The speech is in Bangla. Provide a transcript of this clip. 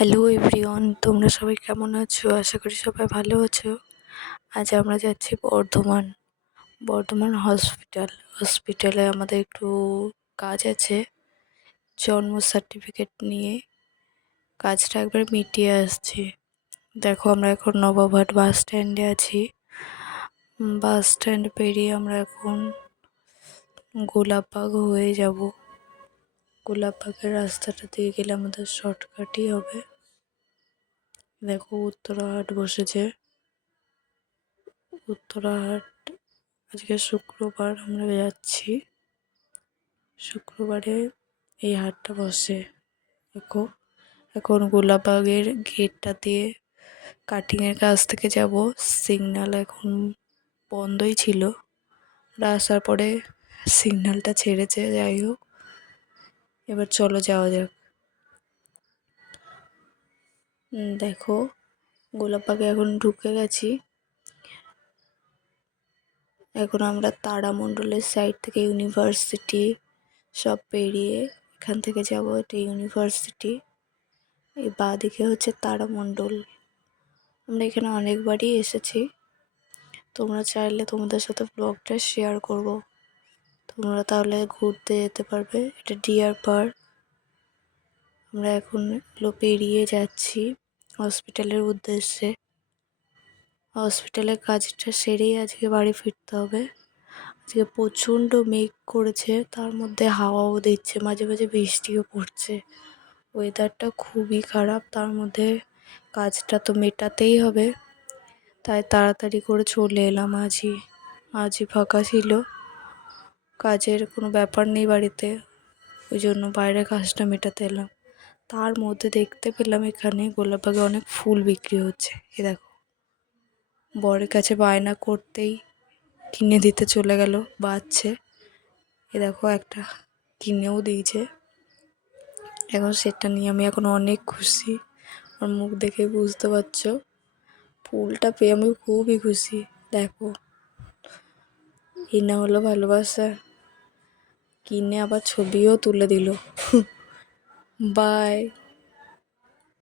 হ্যালো এভরিওয়ান, তোমরা সবাই কেমন আছো? আশা করি সবাই ভালো আছো। আজ আমরা যাচ্ছি বর্ধমান হসপিটালে আমাদের একটু কাজ আছে। জন্ম সার্টিফিকেট নিয়ে কাজটা একবার মিটিয়ে আসছি। দেখো, আমরা এখন নবাবহাট বাস স্ট্যান্ডে আছি। বাস স্ট্যান্ড পেরিয়ে আমরা এখন গোলাপবাগ হয়ে যাব। গোলাপবাগের রাস্তাটা দিয়ে গেলে আমাদের শর্টকাটই হবে। দেখো, উত্তরাহাট বসেছে। উত্তরাহাট আজকে শুক্রবার, আমরা যাচ্ছি। শুক্রবারে এই হাটটা বসে। দেখো, এখন গোলাপবাগের গেটটা দিয়ে কাটিংয়ের কাছ থেকে যাব। সিগন্যাল এখন বন্ধই ছিল, আসার পরে সিগন্যালটা ছেড়েছে। যাই হোক, এবার চলো যাওয়া যাক। দেখো, গোলাপবাগে এখন ঢুকে গেছি। এখন আমরা তারামণ্ডলের সাইড থেকে ইউনিভার্সিটি সব পেরিয়ে এখান থেকে যাব। এটা ইউনিভার্সিটি, এই বাঁ দিকে হচ্ছে তারামণ্ডল। আমরা এখানে অনেকবারই এসেছি। তোমরা চাইলে তোমাদের সাথে ব্লগটা শেয়ার করব, তোমরা তাহলে ঘুরতে যেতে পারবে। এটা ডিয়ার পার্ক। আমরা এখন এগুলো পেরিয়ে যাচ্ছি হসপিটালের উদ্দেশ্যে। হসপিটালের কাজটা সেরেই আজকে বাড়ি ফিরতে হবে। আজকে প্রচণ্ড মেঘ করেছে, তার মধ্যে হাওয়াও দিচ্ছে, মাঝে মাঝে বৃষ্টিও পড়ছে। ওয়েদারটা খুবই খারাপ, তার মধ্যে কাজটা তো মেটাতেই হবে। তাই তাড়াতাড়ি করে চলে এলাম। আজই ফাঁকা ছিল, কাজের কোনো ব্যাপার নেই বাড়িতে, ওই জন্য বাইরের কাজটা মেটাতে এলাম। তার মধ্যে দেখতে পেলাম এখানে গোলাপবাগে অনেক ফুল বিক্রি হচ্ছে। এ দেখো, বরের কাছে বায়না করতেই কিনে দিতে চলে গেল, বাজছে। এ দেখো, একটা কিনেও দিয়েছে। এখন সেটা নিয়ে আমি এখন অনেক খুশি। আমার মুখ দেখে বুঝতে পারছো, ফুলটা পেয়ে আমি খুবই খুশি। দেখো, এই না হলো ভালোবাসা। কিনে আবার ছবিও তুলে দিল। বাই।